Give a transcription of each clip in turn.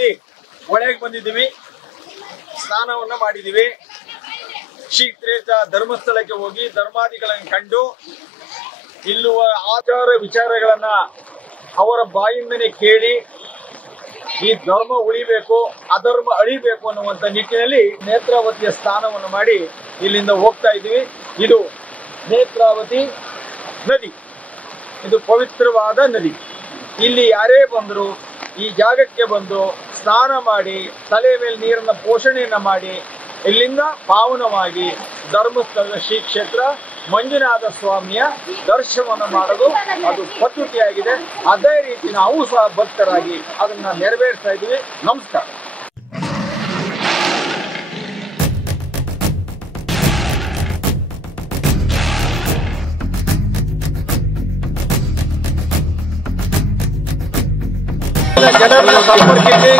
ನೇತ್ರಾವತಿ ಹೊಳೆಗೆ ಬಂದಿದ್ದೀವಿ, ಸ್ನಾನವನ್ನ ಮಾಡಿದ್ದೀವಿ. ಶ್ರೀ ಕ್ಷೇತ್ರ ಧರ್ಮಸ್ಥಳಕ್ಕೆ ಹೋಗಿ ಧರ್ಮಾದಿಗಳನ್ನು ಕಂಡು ಇಲ್ಲುವ ಆಚಾರ ವಿಚಾರಗಳನ್ನ ಅವರ ಬಾಯಿಂದನೇ ಕೇಳಿ ಈ ಧರ್ಮ ಉಳಿಬೇಕು, ಅಧರ್ಮ ಅಳಿಬೇಕು ಅನ್ನುವಂತ ನಿಟ್ಟಿನಲ್ಲಿ ನೇತ್ರಾವತಿಯ ಸ್ನಾನವನ್ನು ಮಾಡಿ ಇಲ್ಲಿಂದ ಹೋಗ್ತಾ ಇದ್ದೀವಿ. ಇದು ನೇತ್ರಾವತಿ ನದಿ, ಇದು ಪವಿತ್ರವಾದ ನದಿ. ಇಲ್ಲಿ ಯಾರೇ ಬಂದರು ಈ ಜಾಗಕ್ಕೆ ಬಂದು ಸ್ನಾನ ಮಾಡಿ ತಲೆ ಮೇಲೆ ನೀರನ್ನ ಪೋಷಣೆಯನ್ನ ಮಾಡಿ ಇಲ್ಲಿಂದ ಪಾವನವಾಗಿ ಧರ್ಮಸ್ಥಳದ ಶ್ರೀ ಕ್ಷೇತ್ರ ಮಂಜುನಾಥ ಸ್ವಾಮಿಯ ದರ್ಶನವನ್ನು ಮಾಡೋದು ಅದು ಪದ್ಧತಿಯಾಗಿದೆ. ಅದೇ ರೀತಿ ನಾವು ಸಹ ಭಕ್ತರಾಗಿ ಅದನ್ನ ನೆರವೇರಿಸ್ತಾ ಇದ್ದೀವಿ. ನಮಸ್ಕಾರ. ಜನರನ್ನ ಸಂಪರ್ಕಿಸಿ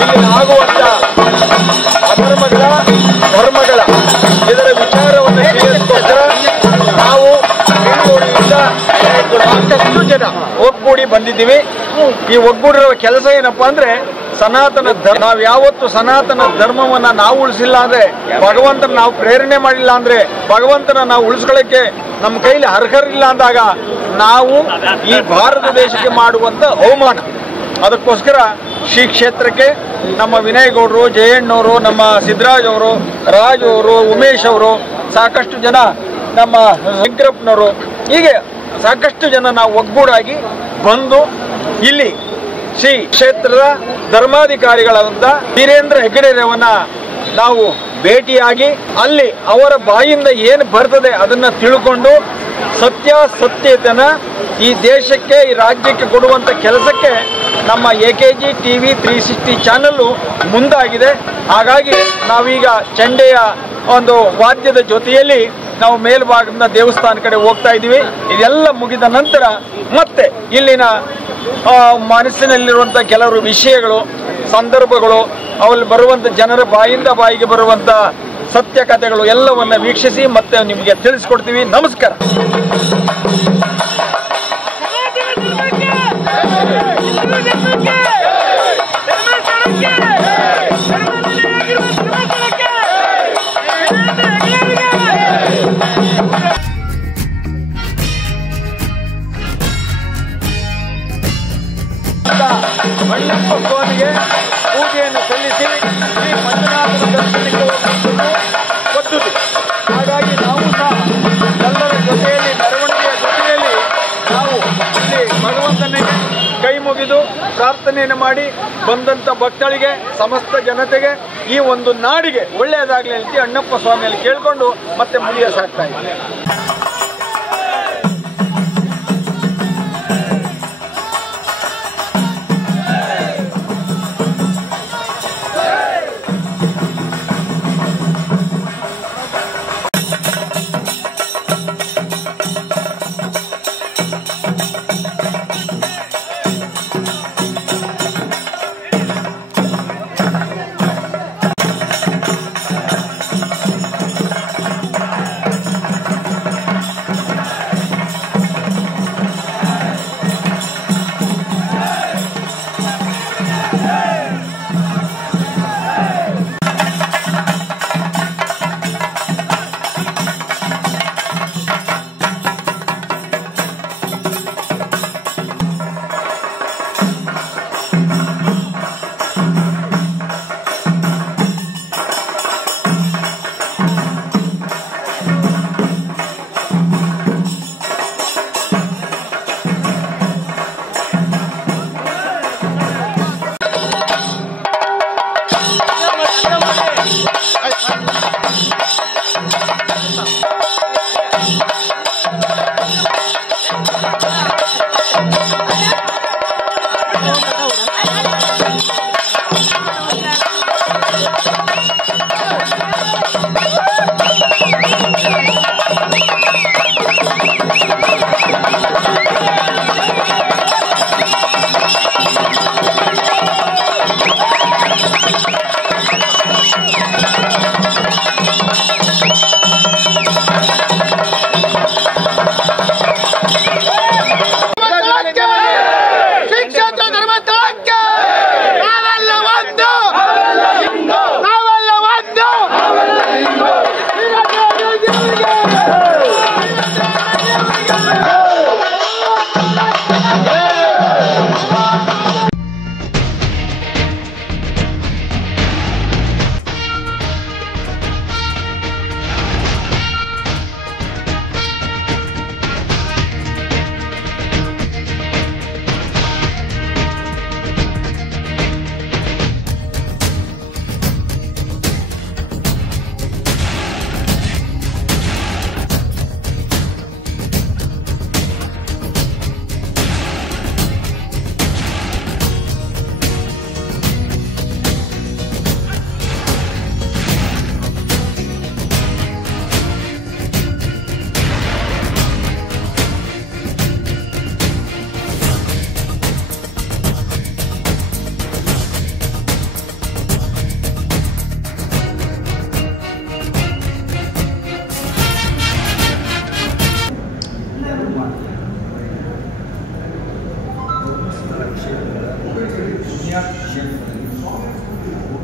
ಇಲ್ಲಿ ಆಗುವಂತ ಅಧರ್ಮಗಳ ಧರ್ಮಗಳ ಇದರ ವಿಚಾರವನ್ನು ತಿಳಿಸಿಕೊಟ್ಟ ನಾವು ಬೆಂಗಳೂರಿನಿಂದ ಸಾಕಷ್ಟು ಜನ ಒಗ್ಗೂಡಿ ಬಂದಿದ್ದೀವಿ. ಈ ಒಗ್ಗೂಡಿರುವ ಕೆಲಸ ಏನಪ್ಪಾ ಅಂದ್ರೆ ಸನಾತನ ಧರ್ಮ. ನಾವು ಯಾವತ್ತು ಸನಾತನ ಧರ್ಮವನ್ನ ನಾವು ಉಳಿಸಿಲ್ಲ ಅಂದ್ರೆ, ಭಗವಂತನ ನಾವು ಪ್ರೇರಣೆ ಮಾಡಿಲ್ಲ ಅಂದ್ರೆ, ಭಗವಂತನ ನಾವು ಉಳಿಸ್ಕೊಳ್ಳಕ್ಕೆ ನಮ್ಮ ಕೈಲಿ ಅರ್ಹರಿಲ್ಲ ಅಂದಾಗ ನಾವು ಈ ಭಾರತ ದೇಶಕ್ಕೆ ಮಾಡುವಂತ ಅವಮಾನ. ಅದಕ್ಕೋಸ್ಕರ ಶ್ರೀ ಕ್ಷೇತ್ರಕ್ಕೆ ನಮ್ಮ ವಿನಯ್ ಗೌಡರು, ಜಯಣ್ಣವರು, ನಮ್ಮ ಸಿದ್ದರಾಜ್ ಅವರು, ರಾಜ್ ಅವರು, ಉಮೇಶ್ ಅವರು, ಸಾಕಷ್ಟು ಜನ, ನಮ್ಮ ಶಂಕರಪ್ಪನವರು, ಹೀಗೆ ಸಾಕಷ್ಟು ಜನ ನಾವು ಒಗ್ಗೂಡಾಗಿ ಬಂದು ಇಲ್ಲಿ ಶ್ರೀ ಕ್ಷೇತ್ರದ ಧರ್ಮಾಧಿಕಾರಿಗಳಾದಂಥ ವೀರೇಂದ್ರ ಹೆಗ್ಗಡೆಯವನ್ನ ನಾವು ಭೇಟಿಯಾಗಿ ಅಲ್ಲಿ ಅವರ ಬಾಯಿಂದ ಏನು ಬರ್ತದೆ ಅದನ್ನ ತಿಳ್ಕೊಂಡು ಸತ್ಯತೆನ ಈ ದೇಶಕ್ಕೆ, ಈ ರಾಜ್ಯಕ್ಕೆ ಕೊಡುವಂತ ಕೆಲಸಕ್ಕೆ ನಮ್ಮ AKG TV 360 ಚಾನಲ್ ಮುಂದಾಗಿದೆ. ಹಾಗಾಗಿ ನಾವೀಗ ಚಂಡೆಯ ಒಂದು ವಾದ್ಯದ ಜೊತೆಯಲ್ಲಿ ನಾವು ಮೇಲ್ಭಾಗದ ದೇವಸ್ಥಾನ ಕಡೆ ಹೋಗ್ತಾ ಇದ್ದೀವಿ. ಇದೆಲ್ಲ ಮುಗಿದ ನಂತರ ಮತ್ತೆ ಇಲ್ಲಿನ ಮನಸ್ಸಿನಲ್ಲಿರುವಂತ ಕೆಲವರು ವಿಷಯಗಳು, ಸಂದರ್ಭಗಳು, ಅವಲ್ಲಿ ಬರುವಂತ ಜನರ ಬಾಯಿಂದ ಬಾಯಿಗೆ ಬರುವಂತ ಸತ್ಯ ಕಥೆಗಳು ಎಲ್ಲವನ್ನ ವೀಕ್ಷಿಸಿ ಮತ್ತೆ ನಿಮಗೆ ತಿಳಿಸ್ಕೊಡ್ತೀವಿ. ನಮಸ್ಕಾರ. ಅಣ್ಣಪ್ಪ ಸ್ವಾಮಿಗೆ ಪೂಜೆಯನ್ನು ಸಲ್ಲಿಸಿ ಶ್ರೀ ಮಂಜುನಾಥನ ದರ್ಶನಕ್ಕೆ ಹೋಗುವುದು ಪದ್ಧತಿ. ಹಾಗಾಗಿ ನಾವು ಸಹ ಎಲ್ಲರ ಜೊತೆಯಲ್ಲಿ, ಮೆರವಣಿಗೆಯ ಜೊತೆಯಲ್ಲಿ ನಾವು ಇಲ್ಲಿ ಭಗವಂತನಿಗೆ ಕೈ ಮುಗಿದು ಪ್ರಾರ್ಥನೆಯನ್ನು ಮಾಡಿ ಬಂದಂತ ಭಕ್ತಳಿಗೆ, ಸಮಸ್ತ ಜನತೆಗೆ, ಈ ಒಂದು ನಾಡಿಗೆ ಒಳ್ಳೆಯದಾಗಲಿ ಅಂತ ಅಣ್ಣಪ್ಪ ಸ್ವಾಮಿಯಲ್ಲಿ ಕೇಳಿಕೊಂಡು ಮತ್ತೆ ಮುಗಿಯ ಸಾಕ್ತಾ ಇದ್ದೀವಿ.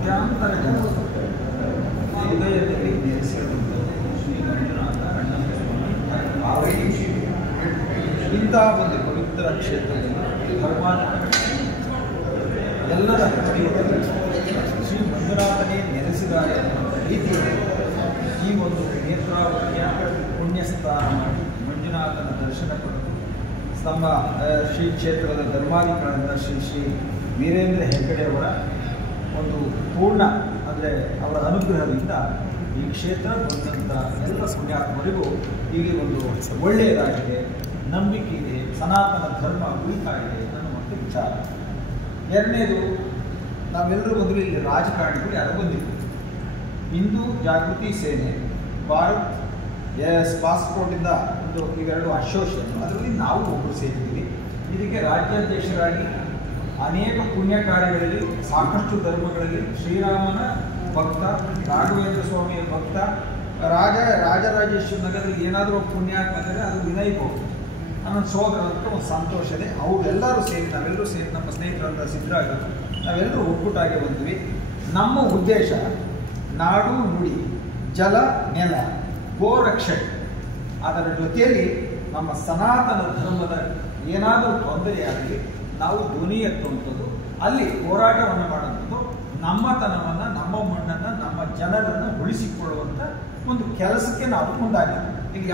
ಕೋಟ್ಯಾಂತರ ಜನ ಹೃದಯದಲ್ಲಿ ನೆಲೆಸಿರುವಂಥದ್ದು ಶ್ರೀ ಮಂಜುನಾಥ ಇಂಥ ಒಂದು ಪವಿತ್ರ ಕ್ಷೇತ್ರದಲ್ಲಿ ಧರ್ಮಾಧಿಕಾರಿ ಎಲ್ಲರ ಹೃದಯದಲ್ಲಿ ಶ್ರೀ ಮಂಜುನಾಥನೇ ನೆಲೆಸಿದ್ದಾರೆ ಅನ್ನೋ ರೀತಿಯಲ್ಲಿ ಈ ಒಂದು ನೇತ್ರಾವತಿಯ ಪುಣ್ಯಸ್ಥಾನ ಮಾಡಿ ಮಂಜುನಾಥನ ದರ್ಶನ ಪಡೆದು ನಮ್ಮ ಶ್ರೀ ಕ್ಷೇತ್ರದ ಧರ್ಮಾಧಿಕಾರಿಯಿಂದ ಶ್ರೀ ವೀರೇಂದ್ರ ಹೆಗ್ಗಡೆಯವರ ಒಂದು ಪೂರ್ಣ ಅಂದರೆ ಅವರ ಅನುಗ್ರಹದಿಂದ ಈ ಕ್ಷೇತ್ರ ಬಂದಂಥ ಎಲ್ಲ ಪುಣ್ಯಾತ್ಮರಿಗೂ ಈಗ ಒಂದು ಒಳ್ಳೆಯದಾಗಿದೆ, ನಂಬಿಕೆ ಇದೆ, ಸನಾತನ ಧರ್ಮ ಉಳಿತಾ ಇದೆ ಅನ್ನುವಂಥ ವಿಚಾರ. ಎರಡನೇದು, ನಾವೆಲ್ಲರೂ ಮೊದಲು ಇಲ್ಲಿ ರಾಜಕಾರಣಿಗಳು ಯಾರು ಬಂದಿದ್ದರು. ಹಿಂದೂ ಜಾಗೃತಿ ಸೇನೆ, ಭಾರತ್ ಪಾಸ್ಪೋರ್ಟಿಂದ ಒಂದು ಇವೆರಡು ಅಸೋಸಿಯೇಷನ್, ಅದರಲ್ಲಿ ನಾವು ಒಬ್ಬರು ಸೇರಿದ್ದೀವಿ. ಇದಕ್ಕೆ ರಾಜ್ಯಾಧ್ಯಕ್ಷರಾಗಿ ಅನೇಕ ಪುಣ್ಯ ಕಾರ್ಯಗಳಲ್ಲಿ ಸಾಕಷ್ಟು ಧರ್ಮಗಳಲ್ಲಿ ಶ್ರೀರಾಮನ ಭಕ್ತ, ರಾಘವೇಂದ್ರ ಸ್ವಾಮಿಯ ಭಕ್ತ, ರಾಜರಾಜೇಶ್ವರ ನಗರದಲ್ಲಿ ಏನಾದರೂ ಪುಣ್ಯಾತ್ಮ ಅಂದರೆ ಅದು ವಿನಯ್ ಬಹುದು ನನ್ನ ಸೋದರ ಅಂತ ಒಂದು ಸಂತೋಷ ಇದೆ. ಅವರೆಲ್ಲರೂ ಸೇರಿ ನಾವೆಲ್ಲರೂ ಸೇರಿ ನಮ್ಮ ಸ್ನೇಹಿತರಂತ ಸಿದ್ಧರಾಗ ನಾವೆಲ್ಲರೂ ಒಕ್ಕೂಟಾಗಿ ಬಂದ್ವಿ. ನಮ್ಮ ಉದ್ದೇಶ ನಾಡು ನುಡಿ ಜಲ ನೆಲ ಗೋರಕ್ಷಣೆ, ಅದರ ಜೊತೆಯಲ್ಲಿ ನಮ್ಮ ಸನಾತನ ಧರ್ಮದ ಏನಾದರೂ ತೊಂದರೆಯಾಗಲಿ ನಾವು ಧ್ವನಿ ಎತ್ತುವಂಥದ್ದು, ಅಲ್ಲಿ ಹೋರಾಟವನ್ನು ಮಾಡುವಂಥದ್ದು, ನಮ್ಮತನವನ್ನು, ನಮ್ಮ ಮಣ್ಣನ್ನು, ನಮ್ಮ ಜನರನ್ನು ಉಳಿಸಿಕೊಳ್ಳುವಂಥ ಒಂದು ಕೆಲಸಕ್ಕೆ ನಾವು ಮುಂದಾಗಿದ್ದೀವಿ. ಈಗ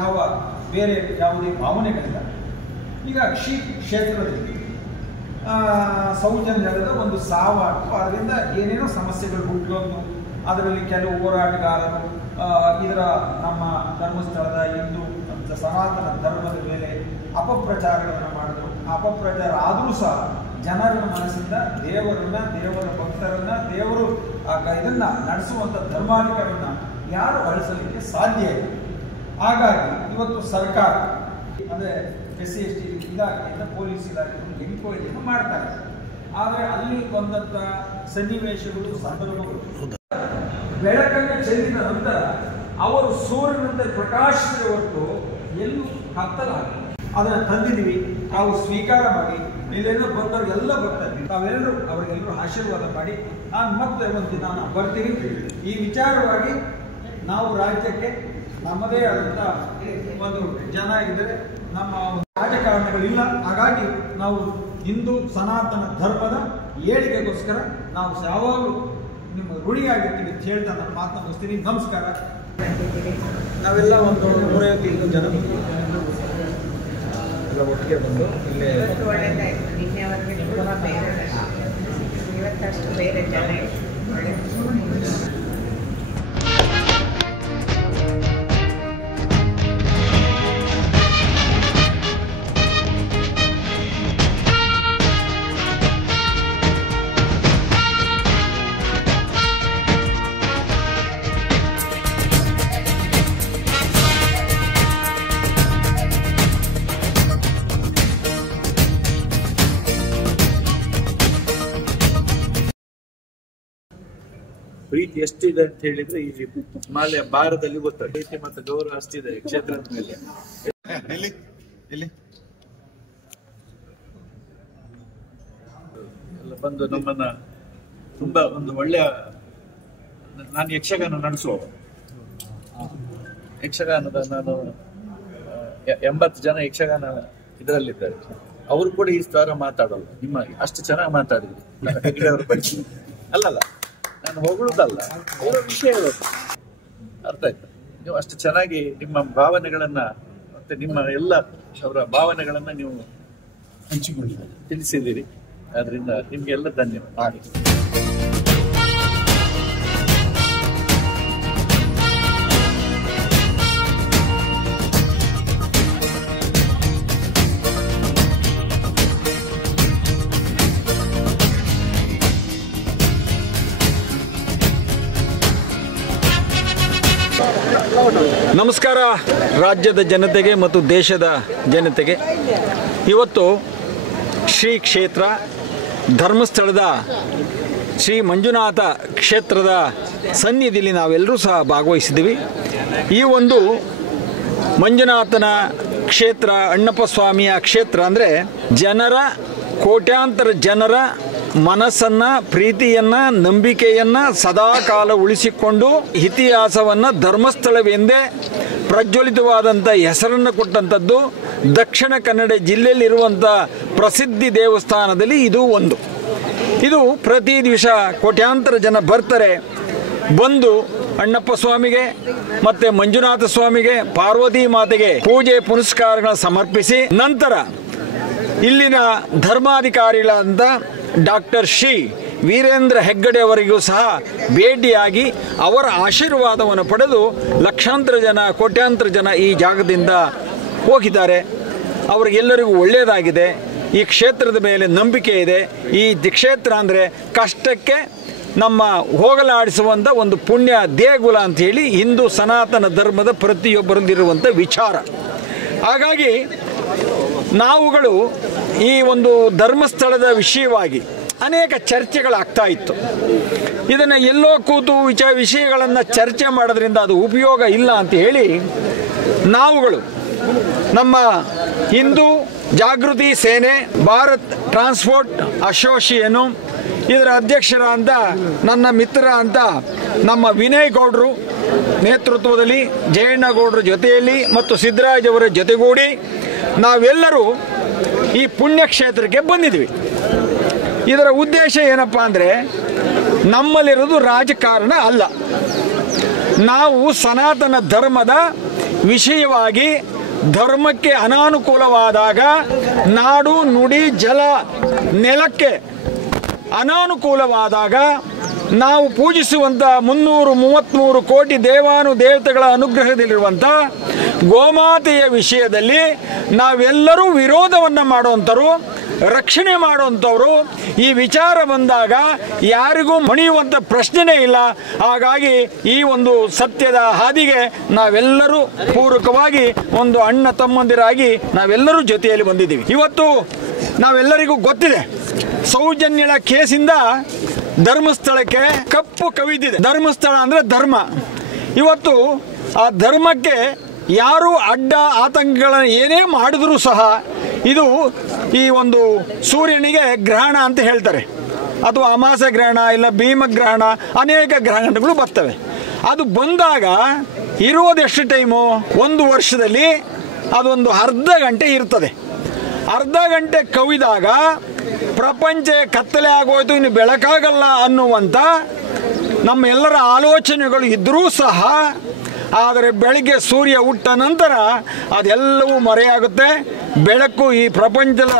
ಬೇರೆ ಯಾವುದೇ ಭಾವನೆಗಳಿಲ್ಲ. ಈಗ ಶ್ರೀ ಕ್ಷೇತ್ರದಲ್ಲಿ ಸೌಜನ್ಯದ ಒಂದು ಸಾವಾಟು, ಅದರಿಂದ ಏನೇನೋ ಸಮಸ್ಯೆಗಳು ಹುಟ್ಟೋದು, ಅದರಲ್ಲಿ ಕೆಲವು ಹೋರಾಟಗಾರರು ಇದರ ನಮ್ಮ ಧರ್ಮಸ್ಥಳದ ಹಿಂದೂ ಸನಾತನ ಧರ್ಮದ ಮೇಲೆ ಅಪಪ್ರಚಾರಗಳನ್ನು ಮಾಡಿದ್ರು. ಅಪಪ್ರಚಾರ ಆದರೂ ಸಹ ಜನರ ಮನಸ್ಸಿಂದ ದೇವರನ್ನ, ದೇವರ ಭಕ್ತರನ್ನ, ದೇವರು ಇದನ್ನ ನಡೆಸುವಂಥ ಧರ್ಮಾಧಿಕಾರನ್ನ ಯಾರು ಅಳಿಸಲಿಕ್ಕೆ ಸಾಧ್ಯ ಇಲ್ಲ. ಹಾಗಾಗಿ ಇವತ್ತು ಸರ್ಕಾರ ಅಂದರೆ SC/ST ಇಲಾಖೆಯಿಂದ ಪೊಲೀಸ್ ಇಲಾಖೆಯಿಂದ ಎನ್ಕ್ವೈರಿಯನ್ನು ಮಾಡ್ತಾರೆ. ಆದರೆ ಅಲ್ಲಿ ಬಂದಂಥ ಸನ್ನಿವೇಶಗಳು, ಸಂದರ್ಭಗಳು ಬೆಳಕನ್ನು ಚೆಲ್ಲಿದ ನಂತರ ಅವರು ಸೂರ್ಯನಂತೆ ಪ್ರಕಾಶಿಸಿದ ಹೊರತು ಎಲ್ಲೂ ಕತ್ತಲಾಗಿ ಅದನ್ನು ತಂದಿದ್ದೀವಿ. ತಾವು ಸ್ವೀಕಾರ ಮಾಡಿ, ಇಲ್ಲೇನೋ ಬಂದವ್ರಿಗೆಲ್ಲ ಬರ್ತಾರೆ, ತಾವೆಲ್ಲರೂ ಅವರಿಗೆಲ್ಲರೂ ಆಶೀರ್ವಾದ ಮಾಡಿ ನಾನು ಮತ್ತೆ ಒಂದು ದಿನ ನಾನು ಬರ್ತೀನಿ. ಈ ವಿಚಾರವಾಗಿ ನಾವು ರಾಜ್ಯಕ್ಕೆ ನಮ್ಮದೇ ಆದಂಥ ಒಂದು ಜನ ಇದ್ದರೆ ನಮ್ಮ ರಾಜಕಾರಣಗಳಿಲ್ಲ. ಹಾಗಾಗಿ ನಾವು ಹಿಂದೂ ಸನಾತನ ಧರ್ಮದ ಏಳಿಗೆಗೋಸ್ಕರ ನಾವು ಯಾವಾಗಲೂ ನಿಮ್ಮ ಋಣಿಯಾಗಿರ್ತೀವಿ ಅಂತ ಹೇಳ್ತಾ ನಾನು ಮಾತನ್ನ ಮುಗಿಸ್ತೀನಿ. ನಮಸ್ಕಾರ. ನಾವೆಲ್ಲ ಒಂದು 150 ಜನ ಎಲ್ಲ ಒಟ್ಟಿಗೆ ಬಂದು ಇಲ್ಲೇ ಒಳ್ಳೆಯದಾಯಿತು. ನಿನ್ನೆವರೆಗೆ ತುಂಬ ಬೇರೆ, ಇವತ್ತಷ್ಟು ಬೇರೆ ಜನ ಒಳ್ಳೆ. ಪ್ರೀತಿ ಎಷ್ಟಿದೆ ಅಂತ ಹೇಳಿದ್ರೆ ಈ ಹಿಮಾಲಯ ಭಾರತದಲ್ಲಿ ಗೊತ್ತಾಗ ಪ್ರೀತಿ ಮತ್ತು ಗೌರವ ಅಷ್ಟಿದೆ ಕ್ಷೇತ್ರದ ಮೇಲೆ. ಎಲ್ಲ ಬಂದು ನಮ್ಮನ್ನ ತುಂಬಾ ಒಂದು ಒಳ್ಳೆಯ, ನಾನು ಯಕ್ಷಗಾನ ನಡೆಸುವ, ಯಕ್ಷಗಾನದ ನಾನು 80 ಜನ ಯಕ್ಷಗಾನ ಇದರಲ್ಲಿದ್ದಾರೆ. ಅವರು ಕೂಡ ಈ ತರ ಮಾತಾಡೋಲ್ಲ ನಿಮಗೆ, ಅಷ್ಟು ಚೆನ್ನಾಗಿ ಮಾತಾಡಿದ್ರು ಹೆಗ್ಡೆ ಅವ್ರ ಬಗ್ಗೆ. ಅಲ್ಲಲ್ಲ, ನಾನು ಹೊಗಳುದಲ್ಲ, ಅವರ ವಿಷಯ ಅರ್ಥ ಆಯ್ತು. ನೀವು ಅಷ್ಟು ಚೆನ್ನಾಗಿ ನಿಮ್ಮ ಭಾವನೆಗಳನ್ನ ಮತ್ತೆ ನಿಮ್ಮ ಎಲ್ಲ ಅವರ ಭಾವನೆಗಳನ್ನ ನೀವು ತಿಳಿಸಿದ್ದೀರಿ. ಆದ್ರಿಂದ ನಿಮ್ಗೆಲ್ಲ ಧನ್ಯವಾದ. ನಮಸ್ಕಾರ ರಾಜ್ಯದ ಜನತೆಗೆ ಮತ್ತು ದೇಶದ ಜನತೆಗೆ. ಇವತ್ತು ಶ್ರೀ ಕ್ಷೇತ್ರ ಧರ್ಮಸ್ಥಳದ ಶ್ರೀ ಮಂಜುನಾಥ ಕ್ಷೇತ್ರದ ಸನ್ನಿಧಿಯಲ್ಲಿ ನಾವೆಲ್ಲರೂ ಸಹ ಭಾಗವಹಿಸಿದ್ದೀವಿ. ಈ ಒಂದು ಮಂಜುನಾಥನ ಕ್ಷೇತ್ರ, ಅಣ್ಣಪ್ಪ ಸ್ವಾಮಿಯ ಕ್ಷೇತ್ರ ಅಂದರೆ ಜನರ, ಕೋಟ್ಯಾಂತರ ಜನರ ಮನಸ್ಸನ್ನ, ಪ್ರೀತಿಯನ್ನ, ನಂಬಿಕೆಯನ್ನ ಸದಾಕಾಲ ಉಳಿಸಿಕೊಂಡು ಇತಿಹಾಸವನ್ನ ಧರ್ಮಸ್ಥಳವೆಂದೇ ಪ್ರಜ್ವಲಿತವಾದಂಥ ಹೆಸರನ್ನು ಕೊಟ್ಟಂಥದ್ದು ದಕ್ಷಿಣ ಕನ್ನಡ ಜಿಲ್ಲೆಯಲ್ಲಿರುವಂಥ ಪ್ರಸಿದ್ಧಿ ದೇವಸ್ಥಾನದಲ್ಲಿ ಇದು ಒಂದು. ಇದು ಪ್ರತಿ ದಿವಸ ಕೋಟ್ಯಾಂತರ ಜನ ಬರ್ತಾರೆ. ಬಂದು ಅಣ್ಣಪ್ಪ ಸ್ವಾಮಿಗೆ ಮತ್ತು ಮಂಜುನಾಥ ಸ್ವಾಮಿಗೆ, ಪಾರ್ವತಿ ಮಾತೆಗೆ ಪೂಜೆ ಪುನಸ್ಕಾರಗಳನ್ನು ಸಮರ್ಪಿಸಿ ನಂತರ ಇಲ್ಲಿನ ಧರ್ಮಾಧಿಕಾರಿಗಳಾದಂಥ ಡಾಕ್ಟರ್ ಶ್ರೀ ವೀರೇಂದ್ರ ಹೆಗ್ಗಡೆ ಅವರಿಗೂ ಸಹ ಭೇಟಿಯಾಗಿ ಅವರ ಆಶೀರ್ವಾದವನ್ನು ಪಡೆದು ಲಕ್ಷಾಂತರ ಜನ, ಕೋಟ್ಯಾಂತರ ಜನ ಈ ಜಾಗದಿಂದ ಹೋಗಿದ್ದಾರೆ. ಅವರಿಗೆಲ್ಲರಿಗೂ ಒಳ್ಳೆಯದಾಗಿದೆ. ಈ ಕ್ಷೇತ್ರದ ಮೇಲೆ ನಂಬಿಕೆ ಇದೆ. ಈ ಕ್ಷೇತ್ರ ಅಂದರೆ ಕಷ್ಟಕ್ಕೆ ನಮ್ಮ ಹೋಗಲಾಡಿಸುವಂಥ ಒಂದು ಪುಣ್ಯ ದೇಗುಲ ಅಂಥೇಳಿ ಹಿಂದೂ ಸನಾತನ ಧರ್ಮದ ಪ್ರತಿಯೊಬ್ಬರಲ್ಲಿರುವಂಥ ವಿಚಾರ. ಹಾಗಾಗಿ ನಾವುಗಳು ಈ ಒಂದು ಧರ್ಮಸ್ಥಳದ ವಿಷಯವಾಗಿ ಅನೇಕ ಚರ್ಚೆಗಳಾಗ್ತಾ ಇತ್ತು. ಇದನ್ನು ಎಲ್ಲೋ ಕೂತು ವಿಷಯಗಳನ್ನು ಚರ್ಚೆ ಮಾಡೋದ್ರಿಂದ ಅದು ಉಪಯೋಗ ಇಲ್ಲ ಅಂತ ಹೇಳಿ ನಾವುಗಳು ನಮ್ಮ ಹಿಂದೂ ಜಾಗೃತಿ ಸೇನೆ, ಭಾರತ್ ಟ್ರಾನ್ಸ್ಪೋರ್ಟ್ ಅಸೋಸಿಯೇಷನು ಇದರ ಅಧ್ಯಕ್ಷರಾದ ನನ್ನ ಮಿತ್ರ ಅಂತ ನಮ್ಮ ವಿನಯ್ ಗೌಡರು ನೇತೃತ್ವದಲ್ಲಿ, ಜಯಣ್ಣ ಗೌಡರ ಜೊತೆಯಲ್ಲಿ ಮತ್ತು ಸಿದ್ದರಾಜ್ ಅವರ ಜೊತೆಗೂಡಿ ನಾವೆಲ್ಲರೂ ಈ ಪುಣ್ಯಕ್ಷೇತ್ರಕ್ಕೆ ಬಂದಿದ್ವಿ. ಇದರ ಉದ್ದೇಶ ಏನಪ್ಪ ಅಂದರೆ ನಮ್ಮಲ್ಲಿರೋದು ರಾಜಕಾರಣ ಅಲ್ಲ. ನಾವು ಸನಾತನ ಧರ್ಮದ ವಿಷಯವಾಗಿ ಧರ್ಮಕ್ಕೆ ಅನಾನುಕೂಲವಾದಾಗ, ನಾಡು ನುಡಿ ಜಲ ನೆಲಕ್ಕೆ ಅನಾನುಕೂಲವಾದಾಗ ನಾವು ಪೂಜಿಸುವಂಥ 333 ಕೋಟಿ ದೇವಾನುದೇವತೆಗಳ ಅನುಗ್ರಹದಲ್ಲಿರುವಂಥ ಗೋಮಾತೆಯ ವಿಷಯದಲ್ಲಿ ನಾವೆಲ್ಲರೂ ವಿರೋಧವನ್ನು ಮಾಡುವಂಥರು, ರಕ್ಷಣೆ ಮಾಡುವಂಥವರು. ಈ ವಿಚಾರ ಬಂದಾಗ ಯಾರಿಗೂ ಮಣಿಯುವಂಥ ಪ್ರಶ್ನೆನೇ ಇಲ್ಲ. ಹಾಗಾಗಿ ಈ ಒಂದು ಸತ್ಯದ ಹಾದಿಗೆ ನಾವೆಲ್ಲರೂ ಪೂರಕವಾಗಿ ಒಂದು ಅಣ್ಣ ತಮ್ಮಂದಿರಾಗಿ ನಾವೆಲ್ಲರೂ ಜೊತೆಯಲ್ಲಿ ಬಂದಿದ್ದೀವಿ. ಇವತ್ತು ನಾವೆಲ್ಲರಿಗೂ ಗೊತ್ತಿದೆ, ಸೌಜನ್ಯಳ ಕೇಸಿಂದ ಧರ್ಮಸ್ಥಳಕ್ಕೆ ಕಪ್ಪು ಕವಿದಿದೆ. ಧರ್ಮಸ್ಥಳ ಅಂದರೆ ಧರ್ಮ. ಇವತ್ತು ಆ ಧರ್ಮಕ್ಕೆ ಯಾರು ಅಡ್ಡ ಆತಂಕಗಳನ್ನು ಏನೇ ಮಾಡಿದ್ರೂ ಸಹ ಇದು ಈ ಒಂದು ಸೂರ್ಯನಿಗೆ ಗ್ರಹಣ ಅಂತ ಹೇಳ್ತಾರೆ, ಅಥವಾ ಅಮಾವಾಸ್ಯೆ ಗ್ರಹಣ, ಇಲ್ಲ ಭೀಮಗ್ರಹಣ, ಅನೇಕ ಗ್ರಹಣಗಳು ಬರ್ತವೆ. ಅದು ಬಂದಾಗ ಇರುವುದೆಷ್ಟು ಟೈಮು? ಒಂದು ವರ್ಷದಲ್ಲಿ ಅದೊಂದು ಅರ್ಧ ಗಂಟೆ ಇರ್ತದೆ. ಅರ್ಧ ಗಂಟೆ ಕವಿದಾಗ ಪ್ರಪಂಚ ಕತ್ತಲೆ ಆಗೋಯ್ತು, ಇನ್ನು ಬೆಳಕಾಗಲ್ಲ ಅನ್ನುವಂಥ ನಮ್ಮೆಲ್ಲರ ಆಲೋಚನೆಗಳು ಇದ್ದರೂ ಸಹ, ಆದರೆ ಬೆಳಗ್ಗೆ ಸೂರ್ಯ ಹುಟ್ಟ ನಂತರ ಅದೆಲ್ಲವೂ ಮರೆಯಾಗುತ್ತೆ. ಬೆಳಕು ಈ ಪ್ರಪಂಚದ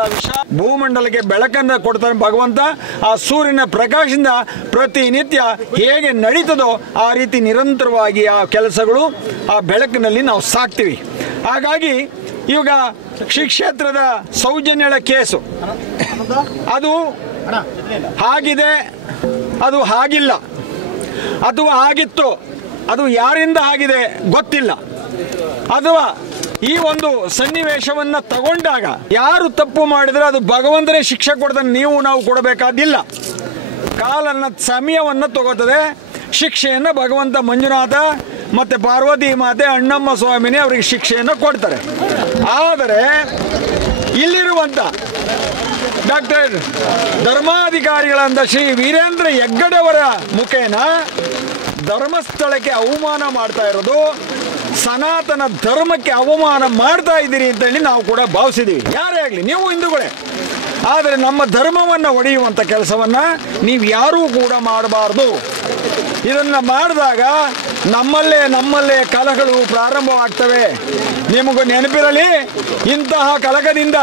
ಭೂಮಂಡಲಕ್ಕೆ ಬೆಳಕನ್ನು ಕೊಡ್ತಾನೆ ಭಗವಂತ. ಆ ಸೂರ್ಯನ ಪ್ರಕಾಶದಿಂದ ಪ್ರತಿನಿತ್ಯ ಹೇಗೆ ನಡೀತದೋ ಆ ರೀತಿ ನಿರಂತರವಾಗಿ ಆ ಕೆಲಸಗಳು ಆ ಬೆಳಕಿನಲ್ಲಿ ನಾವು ಸಾಕ್ತೀವಿ. ಹಾಗಾಗಿ ಇವಾಗ ಶ್ರೀ ಕ್ಷೇತ್ರದ ಸೌಜನ್ಯಳ ಕೇಸು ಅದು ಆಗಿದೆ, ಅದು ಆಗಿಲ್ಲ, ಅಥವಾ ಆಗಿತ್ತು, ಅದು ಯಾರಿಂದ ಆಗಿದೆ ಗೊತ್ತಿಲ್ಲ. ಅಥವಾ ಈ ಒಂದು ಸನ್ನಿವೇಶವನ್ನು ತಗೊಂಡಾಗ ಯಾರು ತಪ್ಪು ಮಾಡಿದರೆ ಅದು ಭಗವಂತನೇ ಶಿಕ್ಷೆ ಕೊಡ್ತಾನೆ, ನಾವು ಕೊಡಬೇಕಾದಿಲ್ಲ. ಕಾಲನ್ನ ಸಮಯವನ್ನು ತಗೋತದೆ. ಶಿಕ್ಷೆಯನ್ನು ಭಗವಂತ ಮಂಜುನಾಥ ಮತ್ತು ಪಾರ್ವತಿ ಮಾತೆ ಅಣ್ಣಮ್ಮ ಸ್ವಾಮಿನೇ ಅವರಿಗೆ ಶಿಕ್ಷೆಯನ್ನು ಕೊಡ್ತಾರೆ. ಆದರೆ ಇಲ್ಲಿರುವಂಥ ಡಾಕ್ಟರ್ ಧರ್ಮಾಧಿಕಾರಿಗಳಂತ ಶ್ರೀ ವೀರೇಂದ್ರ ಹೆಗ್ಗಡೆಯವರ ಮುಖೇನ ಧರ್ಮಸ್ಥಳಕ್ಕೆ ಅವಮಾನ ಮಾಡ್ತಾ ಇರೋದು, ಸನಾತನ ಧರ್ಮಕ್ಕೆ ಅವಮಾನ ಮಾಡ್ತಾ ಇದ್ದೀರಿ ಅಂತೇಳಿ ನಾವು ಕೂಡ ಭಾವಿಸಿದ್ದೀವಿ. ಯಾರೇ ಆಗಲಿ, ನೀವು ಹಿಂದೂಗಳೇ, ಆದರೆ ನಮ್ಮ ಧರ್ಮವನ್ನು ಒಡೆಯುವಂಥ ಕೆಲಸವನ್ನು ನೀವು ಯಾರೂ ಕೂಡ ಮಾಡಬಾರ್ದು. ಇದನ್ನು ಮಾಡಿದಾಗ ನಮ್ಮಲ್ಲೇ ಕಲಹಗಳು ಪ್ರಾರಂಭವಾಗ್ತವೆ. ನಿಮಗೂ ನೆನಪಿರಲಿ, ಇಂತಹ ಕಲಹದಿಂದ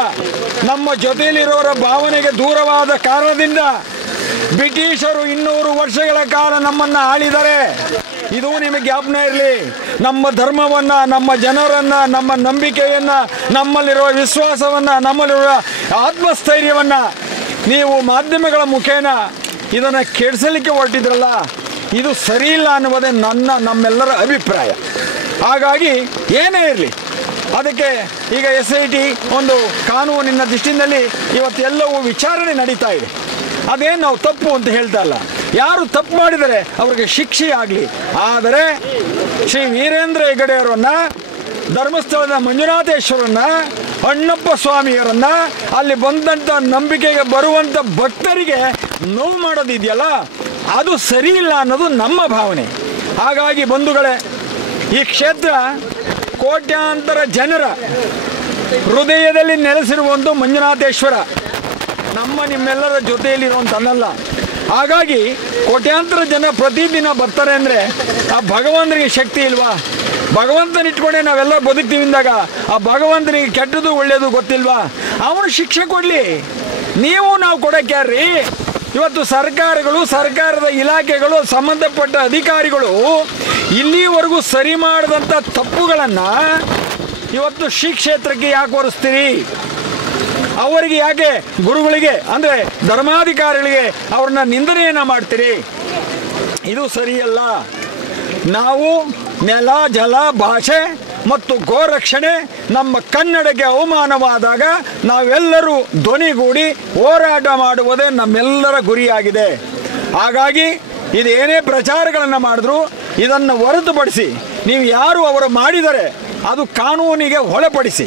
ನಮ್ಮ ಜೊತೆಯಲ್ಲಿರೋರ ಭಾವನೆಗೆ ದೂರವಾದ ಕಾರಣದಿಂದ ಬ್ರಿಟಿಷರು 200 ವರ್ಷಗಳ ಕಾಲ ನಮ್ಮನ್ನು ಆಳಿದ್ದಾರೆ. ಇದು ನಿಮಗೆ ಜ್ಞಾಪನ ಇರಲಿ. ನಮ್ಮ ಧರ್ಮವನ್ನು, ನಮ್ಮ ಜನರನ್ನು, ನಮ್ಮ ನಂಬಿಕೆಯನ್ನು, ನಮ್ಮಲ್ಲಿರುವ ವಿಶ್ವಾಸವನ್ನು, ನಮ್ಮಲ್ಲಿರುವ ಆತ್ಮಸ್ಥೈರ್ಯವನ್ನು ನೀವು ಮಾಧ್ಯಮಗಳ ಮುಖೇನ ಇದನ್ನು ಕೆಡಿಸಲಿಕ್ಕೆ ಹೊರಟಿದ್ರಲ್ಲ, ಇದು ಸರಿಯಿಲ್ಲ ಅನ್ನುವುದೇ ನಮ್ಮೆಲ್ಲರ ಅಭಿಪ್ರಾಯ. ಹಾಗಾಗಿ ಏನೇ ಇರಲಿ, ಅದಕ್ಕೆ ಈಗ SIT ಒಂದು ಕಾನೂನಿನ ದೃಷ್ಟಿಯಲ್ಲಿ ಇವತ್ತೆಲ್ಲವೂ ವಿಚಾರಣೆ ನಡೀತಾ ಇದೆ. ಅದೇನು ನಾವು ತಪ್ಪು ಅಂತ ಹೇಳ್ತಾ ಇಲ್ಲ. ಯಾರು ತಪ್ಪು ಮಾಡಿದರೆ ಅವ್ರಿಗೆ ಶಿಕ್ಷೆ ಆಗಲಿ. ಆದರೆ ಶ್ರೀ ವೀರೇಂದ್ರ ಹೆಗ್ಗಡೆಯವರನ್ನು, ಧರ್ಮಸ್ಥಳದ ಮಂಜುನಾಥೇಶ್ವರನ್ನ, ಅಣ್ಣಪ್ಪ ಸ್ವಾಮಿಯವರನ್ನ, ಅಲ್ಲಿ ಬಂದಂಥ ನಂಬಿಕೆಗೆ ಬರುವಂಥ ಭಕ್ತರಿಗೆ ನೋವು ಮಾಡೋದಿದೆಯಲ್ಲ ಅದು ಸರಿ ಇಲ್ಲ ಅನ್ನೋದು ನಮ್ಮ ಭಾವನೆ. ಹಾಗಾಗಿ ಬಂಧುಗಳೇ, ಈ ಕ್ಷೇತ್ರ ಕೋಟ್ಯಾಂತರ ಜನರ ಹೃದಯದಲ್ಲಿ ನೆಲೆಸಿರುವ ಒಂದು ಮಂಜುನಾಥೇಶ್ವರ ನಮ್ಮ ನಿಮ್ಮೆಲ್ಲರ ಜೊತೆಯಲ್ಲಿರುವಂತಲ್ಲ. ಹಾಗಾಗಿ ಕೋಟ್ಯಾಂತರ ಜನ ಪ್ರತಿದಿನ ಬರ್ತಾರೆ ಅಂದರೆ ಆ ಭಗವಂತನಿಗೆ ಶಕ್ತಿ ಇಲ್ವಾ? ಭಗವಂತನ ಇಟ್ಕೊಂಡೆ ನಾವೆಲ್ಲ ಬದುಕ್ತೀವಿ ಅಂದಾಗ ಆ ಭಗವಂತನಿಗೆ ಕೆಟ್ಟದ್ದು ಒಳ್ಳೆಯದು ಗೊತ್ತಿಲ್ವಾ? ಅವನು ಶಿಕ್ಷೆ ಕೊಡಲಿ, ನೀವು ನಾವು ಕೊಡೋಕ್ಯಾರ್ರಿ? ಇವತ್ತು ಸರ್ಕಾರಗಳು, ಸರ್ಕಾರದ ಇಲಾಖೆಗಳು, ಸಂಬಂಧಪಟ್ಟ ಅಧಿಕಾರಿಗಳು ಇಲ್ಲಿವರೆಗೂ ಸರಿ ಮಾಡಿದಂಥ ತಪ್ಪುಗಳನ್ನು ಇವತ್ತು ಶ್ರೀ ಕ್ಷೇತ್ರಕ್ಕೆ ಯಾಕೆ ಹೊರಿಸ್ತೀರಿ? ಅವರಿಗೆ ಯಾಕೆ, ಗುರುಗಳಿಗೆ ಅಂದರೆ ಧರ್ಮಾಧಿಕಾರಿಗಳಿಗೆ ಅವ್ರನ್ನ ನಿಂದನೆಯನ್ನು ಮಾಡ್ತೀರಿ? ಇದು ಸರಿಯಲ್ಲ. ನಾವು ನೆಲ, ಜಲ, ಭಾಷೆ ಮತ್ತು ಗೋರಕ್ಷಣೆ ನಮ್ಮ ಕನ್ನಡಕ್ಕೆ ಅವಮಾನವಾದಾಗ ನಾವೆಲ್ಲರೂ ಧ್ವನಿಗೂಡಿ ಹೋರಾಟ ಮಾಡುವುದೇ ನಮ್ಮೆಲ್ಲರ ಗುರಿಯಾಗಿದೆ. ಹಾಗಾಗಿ ಇದೇನೇ ಪ್ರಚಾರಗಳನ್ನು ಮಾಡಿದ್ರು ಇದನ್ನು ಹೊರತುಪಡಿಸಿ ನೀವು ಯಾರು ಅವರು ಮಾಡಿದರೆ ಅದು ಕಾನೂನಿಗೆ ಒಳಪಡಿಸಿ,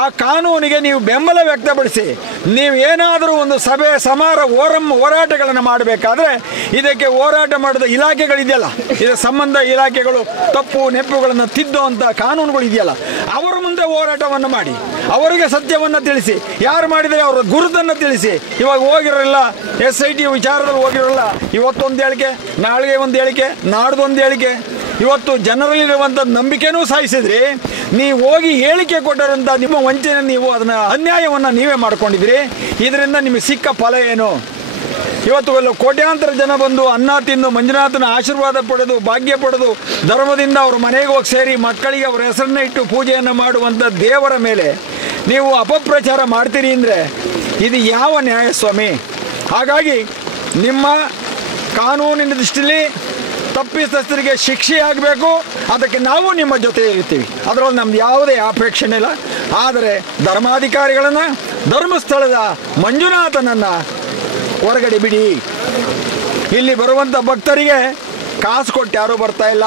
ಆ ಕಾನೂನಿಗೆ ನೀವು ಬೆಂಬಲ ವ್ಯಕ್ತಪಡಿಸಿ, ನೀವು ಏನಾದರೂ ಒಂದು ಸಭೆ ಹೋರಾಟಗಳನ್ನು ಮಾಡಬೇಕಾದ್ರೆ ಇದಕ್ಕೆ ಹೋರಾಟ ಮಾಡಿದ ಇಲಾಖೆಗಳಿದೆಯಲ್ಲ, ಇದಕ್ಕೆ ಸಂಬಂಧ ಇಲಾಖೆಗಳು ತಪ್ಪು ನೆಪ್ಪುಗಳನ್ನು ತಿದ್ದುವಂಥ ಕಾನೂನುಗಳು ಇದೆಯಲ್ಲ, ಅವರ ಮುಂದೆ ಹೋರಾಟವನ್ನು ಮಾಡಿ, ಅವರಿಗೆ ಸತ್ಯವನ್ನು ತಿಳಿಸಿ, ಯಾರು ಮಾಡಿದರೆ ಅವರ ಗುರುತನ್ನು ತಿಳಿಸಿ. ಇವಾಗ ಹೋಗಿರಲ್ಲ, SIT ವಿಚಾರದಲ್ಲಿ ಹೋಗಿರಲ್ಲ, ಇವತ್ತೊಂದು ಹೇಳಿಕೆ, ನಾಳೆಗೆ ಒಂದು ಹೇಳಿಕೆ, ನಾಡ್ದೊಂದು ಹೇಳಿಕೆ, ಇವತ್ತು ಜನರಲ್ಲಿರುವಂಥ ನಂಬಿಕೆನೂ ಸಾಯಿಸಿದ್ರಿ. ನೀವು ಹೋಗಿ ಹೇಳಿಕೆ ಕೊಟ್ಟರಂಥ ನಿಮ್ಮ ವಂಚನೆ, ನೀವು ಅದನ್ನು ಅನ್ಯಾಯವನ್ನು ನೀವೇ ಮಾಡ್ಕೊಂಡಿದ್ರಿ. ಇದರಿಂದ ನಿಮಗೆ ಸಿಕ್ಕ ಫಲ ಏನು? ಇವತ್ತು ಕೋಟ್ಯಾಂತರ ಜನ ಬಂದು ಅನ್ನ ತಿಂದು ಮಂಜುನಾಥನ ಆಶೀರ್ವಾದ ಪಡೆದು ಭಾಗ್ಯ ಪಡೆದು ಧರ್ಮದಿಂದ ಅವ್ರ ಮನೆಗೆ ಹೋಗಿ ಸೇರಿ ಮಕ್ಕಳಿಗೆ ಅವರ ಹೆಸರನ್ನ ಇಟ್ಟು ಪೂಜೆಯನ್ನು ಮಾಡುವಂಥ ದೇವರ ಮೇಲೆ ನೀವು ಅಪಪ್ರಚಾರ ಮಾಡ್ತೀರಿ ಅಂದರೆ ಇದು ಯಾವ ನ್ಯಾಯ ಸ್ವಾಮಿ? ಹಾಗಾಗಿ ನಿಮ್ಮ ಕಾನೂನಿನ ದೃಷ್ಟಿಯಲ್ಲಿ ತಪ್ಪಿತಸ್ಥರಿಗೆ ಶಿಕ್ಷೆ ಆಗಬೇಕು, ಅದಕ್ಕೆ ನಾವು ನಿಮ್ಮ ಜೊತೆ ಇರ್ತೀವಿ, ಅದರಲ್ಲಿ ನಮ್ದು ಯಾವುದೇ ಅಪೇಕ್ಷಣೆ ಇಲ್ಲ. ಆದರೆ ಧರ್ಮಾಧಿಕಾರಿಗಳನ್ನು, ಧರ್ಮಸ್ಥಳದ ಮಂಜುನಾಥನನ್ನು ಹೊರಗಡೆ ಬಿಡಿ. ಇಲ್ಲಿ ಬರುವಂಥ ಭಕ್ತರಿಗೆ ಕಾಸು ಕೊಟ್ಟು ಯಾರೂ ಬರ್ತಾ ಇಲ್ಲ.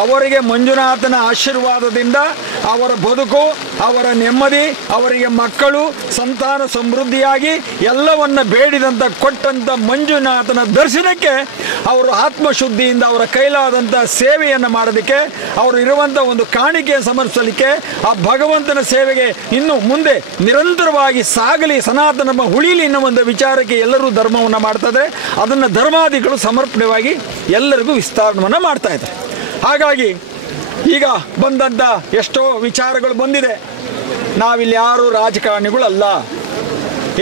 ಅವರಿಗೆ ಮಂಜುನಾಥನ ಆಶೀರ್ವಾದದಿಂದ ಅವರ ಬದುಕು, ಅವರ ನೆಮ್ಮದಿ, ಅವರಿಗೆ ಮಕ್ಕಳು, ಸಂತಾನ ಸಮೃದ್ಧಿಯಾಗಿ ಎಲ್ಲವನ್ನ ಬೇಡಿದಂಥ ಕೊಟ್ಟಂಥ ಮಂಜುನಾಥನ ದರ್ಶನಕ್ಕೆ ಅವರು ಆತ್ಮಶುದ್ಧಿಯಿಂದ ಅವರ ಕೈಲಾದಂಥ ಸೇವೆಯನ್ನು ಮಾಡೋದಕ್ಕೆ, ಅವರು ಇರುವಂಥ ಒಂದು ಕಾಣಿಕೆ ಸಮರ್ಪಿಸಲಿಕ್ಕೆ, ಆ ಭಗವಂತನ ಸೇವೆಗೆ ಇನ್ನು ಮುಂದೆ ನಿರಂತರವಾಗಿ ಸಾಗಲಿ, ಸನಾತನ ಉಳಿಲಿ ಅನ್ನೋ ಒಂದು ವಿಚಾರಕ್ಕೆ ಎಲ್ಲರೂ ಧರ್ಮವನ್ನು ಮಾಡ್ತಾರೆ. ಅದನ್ನು ಧರ್ಮಾದಿಗಳು ಸಮರ್ಪಣೆವಾಗಿ ಎಲ್ಲರಿಗೂ ವಿಸ್ತರಣೆಯನ್ನು ಮಾಡ್ತಾ ಇದ್ದಾರೆ. ಹಾಗಾಗಿ ಈಗ ಬಂದಂಥ ಎಷ್ಟೋ ವಿಚಾರಗಳು ಬಂದಿದೆ. ನಾವಿಲ್ಲಿ ಯಾರು ರಾಜಕಾರಣಿಗಳಲ್ಲ,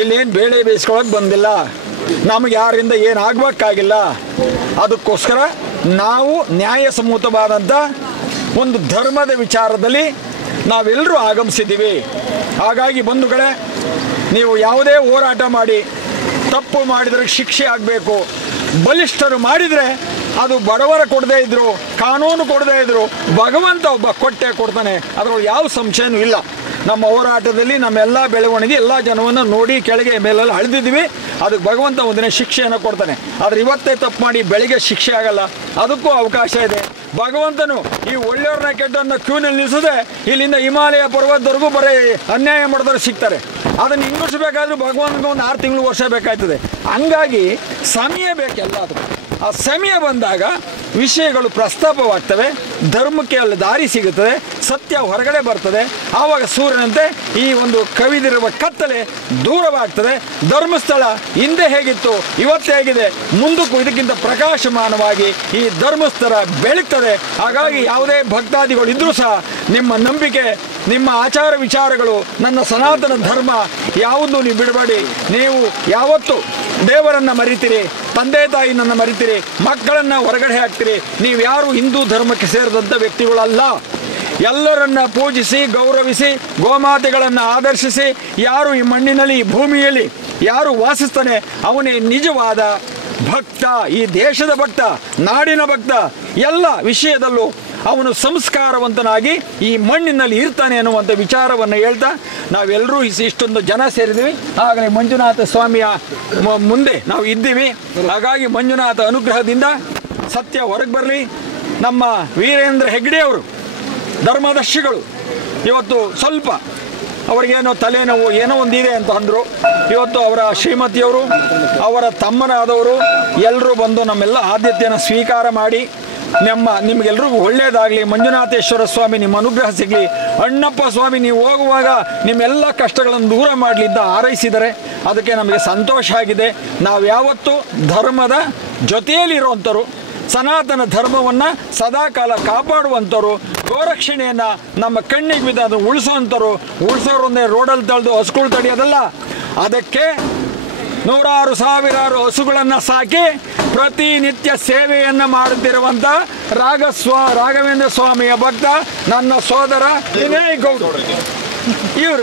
ಇಲ್ಲೇನು ಬೇಳೆ ಬೇಯಿಸ್ಕೊಳ್ಳೋಕೆ ಬಂದಿಲ್ಲ, ನಮಗೆ ಯಾರಿಂದ ಏನು ಆಗಬೇಕಾಗಿಲ್ಲ. ಅದಕ್ಕೋಸ್ಕರ ನಾವು ನ್ಯಾಯಸಮ್ಮತವಾದಂಥ ಒಂದು ಧರ್ಮದ ವಿಚಾರದಲ್ಲಿ ನಾವೆಲ್ಲರೂ ಆಗಮಿಸಿದ್ದೀವಿ. ಹಾಗಾಗಿ ಬಂಧುಗಳೇ, ನೀವು ಯಾವುದೇ ಹೋರಾಟ ಮಾಡಿ ತಪ್ಪು ಮಾಡಿದರೆ ಶಿಕ್ಷೆ ಆಗಬೇಕು. ಬಲಿಷ್ಠರು ಮಾಡಿದರೆ ಅದು ಬಡವರ ಕೊಡದೇ ಇದ್ರು, ಕಾನೂನು ಕೊಡದೇ ಇದ್ರು, ಭಗವಂತ ಒಬ್ಬ ಕೊಟ್ಟೆ ಕೊಡ್ತಾನೆ, ಅದರೊಳಗೆ ಯಾವ ಸಂಶಯನೂ ಇಲ್ಲ. ನಮ್ಮ ಹೋರಾಟದಲ್ಲಿ ನಮ್ಮೆಲ್ಲ ಬೆಳವಣಿಗೆ ಎಲ್ಲ ಜನವನ್ನು ನೋಡಿ ಕೆಳಗೆ ಮೇಲೆಲ್ಲ ಅಳೆದಿದ್ವಿ. ಅದಕ್ಕೆ ಭಗವಂತ ಒಂದಿನ ಶಿಕ್ಷೆಯನ್ನು ಕೊಡ್ತಾನೆ. ಆದರೆ ಇವತ್ತೇ ತಪ್ಪು ಮಾಡಿ ಬೆಳಿಗ್ಗೆ ಶಿಕ್ಷೆ ಆಗಲ್ಲ, ಅದಕ್ಕೂ ಅವಕಾಶ ಇದೆ. ಭಗವಂತನು ಈ ಒಳ್ಳೆಯವ್ರನ್ನ ಕೆಟ್ಟವ್ರನ್ನ ಕ್ಯೂನಲ್ಲಿ ನಿಲ್ಲಿಸದೆ ಇಲ್ಲಿಂದ ಹಿಮಾಲಯ ಪರ್ವತದವರೆಗೂ ಬರೀ ಅನ್ಯಾಯ ಮಾಡಿದವರು ಸಿಗ್ತಾರೆ. ಅದನ್ನು ಇಂಗಿಸಬೇಕಾದ್ರೂ ಭಗವಂತನಿಗೆ ಒಂದು 6 ತಿಂಗಳು ವರ್ಷ ಬೇಕಾಯ್ತದೆ. ಹಂಗಾಗಿ ಸಮಯ ಬೇಕೆಲ್ಲ. ಅದಕ್ಕೆ ಆ ಸಮಯ ಬಂದಾಗ ವಿಷಯಗಳು ಪ್ರಸ್ತಾಪವಾಗ್ತವೆ, ಧರ್ಮಕ್ಕೆ ಅಲ್ಲಿ ದಾರಿ ಸಿಗುತ್ತದೆ, ಸತ್ಯ ಹೊರಗಡೆ ಬರ್ತದೆ. ಆವಾಗ ಸೂರ್ಯನಂತೆ ಈ ಒಂದು ಕವಿದಿರುವ ಕತ್ತಲೆ ದೂರವಾಗ್ತದೆ. ಧರ್ಮಸ್ಥಳ ಹಿಂದೆ ಹೇಗಿತ್ತು, ಇವತ್ತು ಹೇಗಿದೆ, ಮುಂದಕ್ಕೂ ಇದಕ್ಕಿಂತ ಪ್ರಕಾಶಮಾನವಾಗಿ ಈ ಧರ್ಮಸ್ಥಳ ಬೆಳೀತದೆ. ಹಾಗಾಗಿ ಯಾವುದೇ ಭಕ್ತಾದಿಗಳು ಇದ್ರೂ ಸಹ ನಿಮ್ಮ ನಂಬಿಕೆ, ನಿಮ್ಮ ಆಚಾರ ವಿಚಾರಗಳು, ನನ್ನ ಸನಾತನ ಧರ್ಮ ಯಾವುದು ನೀವು ಬಿಡಬೇಡಿ. ನೀವು ಯಾವತ್ತು ದೇವರನ್ನು ಮರಿತೀರಿ, ತಂದೆ ತಾಯಿನನ್ನು ಮರಿತೀರಿ, ಮಕ್ಕಳನ್ನು ಹೊರಗಡೆ ಹಾಕ್ತೀರಿ, ನೀವು ಯಾರು ಹಿಂದೂ ಧರ್ಮಕ್ಕೆ ಸೇರಿದಂಥ ವ್ಯಕ್ತಿಗಳಲ್ಲ. ಎಲ್ಲರನ್ನ ಪೂಜಿಸಿ ಗೌರವಿಸಿ ಗೋಮಾತೆಗಳನ್ನು ಆದರ್ಶಿಸಿ ಯಾರು ಈ ಮಣ್ಣಿನಲ್ಲಿ ಈ ಭೂಮಿಯಲ್ಲಿ ಯಾರು ವಾಸಿಸ್ತಾನೆ ಅವನೇ ನಿಜವಾದ ಭಕ್ತ, ಈ ದೇಶದ ಭಕ್ತ, ನಾಡಿನ ಭಕ್ತ. ಎಲ್ಲ ವಿಷಯದಲ್ಲೂ ಅವನು ಸಂಸ್ಕಾರವಂತನಾಗಿ ಈ ಮಣ್ಣಿನಲ್ಲಿ ಇರ್ತಾನೆ ಅನ್ನುವಂಥ ವಿಚಾರವನ್ನು ಹೇಳ್ತಾ ನಾವೆಲ್ಲರೂ ಇಷ್ಟೊಂದು ಜನ ಸೇರಿದ್ದೀವಿ. ಆಗಲೇ ಮಂಜುನಾಥ ಸ್ವಾಮಿಯ ಮುಂದೆ ನಾವು ಇದ್ದೀವಿ. ಹಾಗಾಗಿ ಮಂಜುನಾಥ ಅನುಗ್ರಹದಿಂದ ಸತ್ಯ ಹೊರಗೆ ಬರಲಿ. ನಮ್ಮ ವೀರೇಂದ್ರ ಹೆಗ್ಗಡೆ ಅವರು ಧರ್ಮದರ್ಶಿಗಳು ಇವತ್ತು ಸ್ವಲ್ಪ ಅವರಿಗೇನೋ ತಲೆನೋವು ಏನೋ ಒಂದಿದೆ ಅಂತ ಅಂದರು. ಇವತ್ತು ಅವರ ಶ್ರೀಮತಿಯವರು, ಅವರ ತಮ್ಮನಾದವರು ಎಲ್ಲರೂ ಬಂದು ನಮ್ಮೆಲ್ಲ ಆದ್ಯತೆಯನ್ನು ಸ್ವೀಕಾರ ಮಾಡಿ ನಿಮಗೆಲ್ರಿಗೂ ಒಳ್ಳೆಯದಾಗಲಿ, ಮಂಜುನಾಥೇಶ್ವರ ಸ್ವಾಮಿ ನಿಮ್ಮ ಅನುಗ್ರಹ ಸಿಗಲಿ, ಅಣ್ಣಪ್ಪ ಸ್ವಾಮಿ ನೀವು ಹೋಗುವಾಗ ನಿಮ್ಮೆಲ್ಲ ಕಷ್ಟಗಳನ್ನು ದೂರ ಮಾಡಲಿದ್ದ ಹಾರೈಸಿದರೆ ಅದಕ್ಕೆ ನಮಗೆ ಸಂತೋಷ ಆಗಿದೆ. ನಾವು ಯಾವತ್ತೂ ಧರ್ಮದ ಜೊತೆಯಲ್ಲಿರುವಂಥವ್ರು, ಸನಾತನ ಧರ್ಮವನ್ನು ಸದಾಕಾಲ ಕಾಪಾಡುವಂಥವ್ರು, ಗೋರಕ್ಷಣೆಯನ್ನು ನಮ್ಮ ಕಣ್ಣಿಗೆ ಬಿದ್ದು ಅದು ಉಳಿಸೋರೊಂದೇ ರೋಡಲ್ಲಿ ತಳೆದು ಹಸುಗಳು ತಡೆಯೋದಲ್ಲ. ಅದಕ್ಕೆ ನೂರಾರು ಸಾವಿರಾರು ಹಸುಗಳನ್ನು ಸಾಕಿ ಪ್ರತಿನಿತ್ಯ ಸೇವೆಯನ್ನು ಮಾಡುತ್ತಿರುವಂಥ ರಾಘವೇಂದ್ರ ಸ್ವಾಮಿಯ ಭಕ್ತ ನನ್ನ ಸೋದರ ವಿನಯ್ ಗೌಡ್ರು.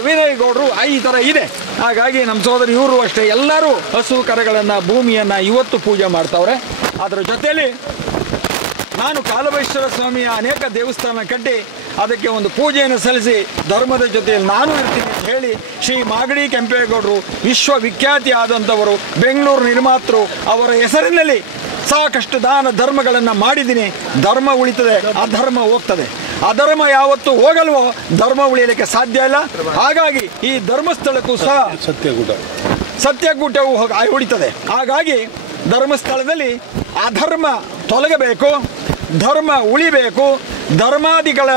ವಿನಯ್ ಗೌಡ್ರು ಈ ಥರ ಇದೆ. ಹಾಗಾಗಿ ನಮ್ಮ ಸೋದರ ಇವರು ಅಷ್ಟೇ ಎಲ್ಲರೂ ಹಸು ಕರೆಗಳನ್ನು, ಭೂಮಿಯನ್ನು ಇವತ್ತು ಪೂಜೆ ಮಾಡ್ತಾವ್ರೆ. ಅದರ ಜೊತೆಯಲ್ಲಿ ನಾನು ಕಾಲಭೈಶ್ವರ ಸ್ವಾಮಿಯ ಅನೇಕ ದೇವಸ್ಥಾನ ಕಟ್ಟಿ ಅದಕ್ಕೆ ಒಂದು ಪೂಜೆಯನ್ನು ಸಲ್ಲಿಸಿ ಧರ್ಮದ ಜೊತೆಯಲ್ಲಿ ನಾನು ಇರ್ತೀನಿ ಅಂತ ಹೇಳಿ ಶ್ರೀ ಮಾಗಡಿ ಕೆಂಪೇಗೌಡರು ವಿಶ್ವವಿಖ್ಯಾತಿ ಆದಂಥವರು, ಬೆಂಗಳೂರು ನಿರ್ಮಾತೃ, ಅವರ ಹೆಸರಿನಲ್ಲಿ ಸಾಕಷ್ಟು ದಾನ ಧರ್ಮಗಳನ್ನು ಮಾಡಿದ್ದೀನಿ. ಧರ್ಮ ಉಳಿತದೆ, ಅಧರ್ಮ ಹೋಗ್ತದೆ. ಅಧರ್ಮ ಯಾವತ್ತೂ ಹೋಗಲ್ವೋ ಧರ್ಮ ಉಳಿಯಲಿಕ್ಕೆ ಸಾಧ್ಯ ಇಲ್ಲ. ಹಾಗಾಗಿ ಈ ಧರ್ಮಸ್ಥಳಕ್ಕೂ ಸಹ ಸತ್ಯಗೂಟವು ಉಳಿತದೆ. ಹಾಗಾಗಿ ಧರ್ಮಸ್ಥಳದಲ್ಲಿ ಅಧರ್ಮ ತೊಲಗಬೇಕು, ಧರ್ಮ ಉಳಿಬೇಕು, ಧರ್ಮಾದಿಗಳ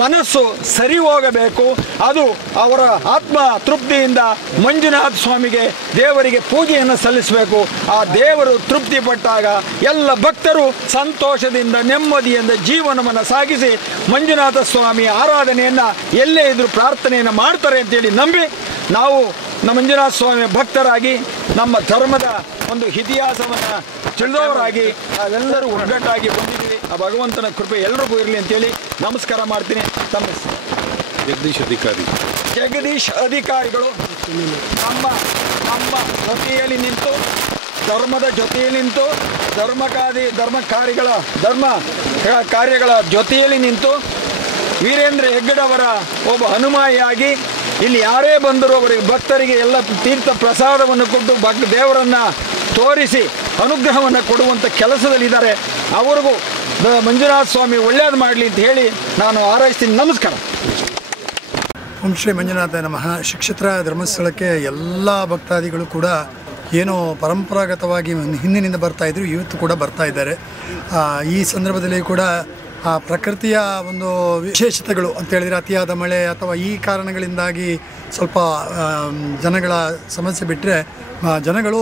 ಮನಸ್ಸು ಸರಿ ಹೋಗಬೇಕು. ಅದು ಅವರ ಆತ್ಮ ತೃಪ್ತಿಯಿಂದ ಮಂಜುನಾಥ ಸ್ವಾಮಿಗೆ ದೇವರಿಗೆ ಪೂಜೆಯನ್ನು ಸಲ್ಲಿಸಬೇಕು. ಆ ದೇವರು ತೃಪ್ತಿ ಪಟ್ಟಾಗ ಎಲ್ಲ ಭಕ್ತರು ಸಂತೋಷದಿಂದ ನೆಮ್ಮದಿಯಿಂದ ಜೀವನವನ್ನು ಸಾಗಿಸಿ ಮಂಜುನಾಥ ಸ್ವಾಮಿಯ ಆರಾಧನೆಯನ್ನು ಎಲ್ಲೇ ಇದ್ರೂ ಪ್ರಾರ್ಥನೆಯನ್ನು ಮಾಡ್ತಾರೆ ಅಂತೇಳಿ ನಂಬಿ ನಾವು ನಮ್ಮ ಮಂಜುನಾಥ ಸ್ವಾಮಿಯ ಭಕ್ತರಾಗಿ ನಮ್ಮ ಧರ್ಮದ ಒಂದು ಇತಿಹಾಸವನ್ನು ತಿಳಿದವರಾಗಿ ನಾವೆಲ್ಲರೂ ಒಗ್ಗಟ್ಟಾಗಿ ಬಂದಿದ್ದೀವಿ. ಆ ಭಗವಂತನ ಕೃಪೆ ಎಲ್ರಿಗೂ ಇರಲಿ ಅಂತೇಳಿ ನಮಸ್ಕಾರ ಮಾಡ್ತೀನಿ. ತಮ್ಮ ಜಗದೀಶ್ ಅಧಿಕಾರಿಗಳು ನಮ್ಮ ಜೊತೆಯಲ್ಲಿ ನಿಂತು, ಧರ್ಮದ ಜೊತೆಯಲ್ಲಿ ನಿಂತು, ಧರ್ಮ ಕಾರ್ಯಗಳ ಜೊತೆಯಲ್ಲಿ ನಿಂತು ವೀರೇಂದ್ರ ಹೆಗ್ಗಡವರ ಒಬ್ಬ ಅನುಯಾಯಿಯಾಗಿ ಇಲ್ಲಿ ಯಾರೇ ಬಂದರೂ ಅವರಿಗೆ ಭಕ್ತರಿಗೆ ಎಲ್ಲ ತೀರ್ಥ ಪ್ರಸಾದವನ್ನು ಕೊಟ್ಟು ದೇವರನ್ನು ತೋರಿಸಿ ಅನುಗ್ರಹವನ್ನು ಕೊಡುವಂಥ ಕೆಲಸದಲ್ಲಿದ್ದಾರೆ. ಅವ್ರಿಗೂ ಮಂಜುನಾಥ ಸ್ವಾಮಿ ಒಳ್ಳೆಯದು ಮಾಡಲಿ ಅಂತ ಹೇಳಿ ನಾನು ಹಾರೈಸ್ತೀನಿ. ನಮಸ್ಕಾರ. ಓಂ ಶ್ರೀ ಮಂಜುನಾಥ ನಮಃ. ಶ್ರೀಕ್ಷೇತ್ರ ಧರ್ಮಸ್ಥಳಕ್ಕೆ ಎಲ್ಲ ಭಕ್ತಾದಿಗಳು ಕೂಡ ಏನೋ ಪರಂಪರಾಗತವಾಗಿ ಹಿಂದಿನಿಂದ ಬರ್ತಾಯಿದ್ರು, ಇವತ್ತು ಕೂಡ ಬರ್ತಾ ಇದ್ದಾರೆ. ಈ ಸಂದರ್ಭದಲ್ಲಿ ಕೂಡ ಪ್ರಕೃತಿಯ ಒಂದು ವಿಶೇಷತೆಗಳು ಅಂತ ಹೇಳಿದರೆ ಅತಿಯಾದ ಮಳೆ ಅಥವಾ ಈ ಕಾರಣಗಳಿಂದಾಗಿ ಸ್ವಲ್ಪ ಜನಗಳ ಸಮಸ್ಯೆ ಬಿಟ್ಟರೆ ಜನಗಳು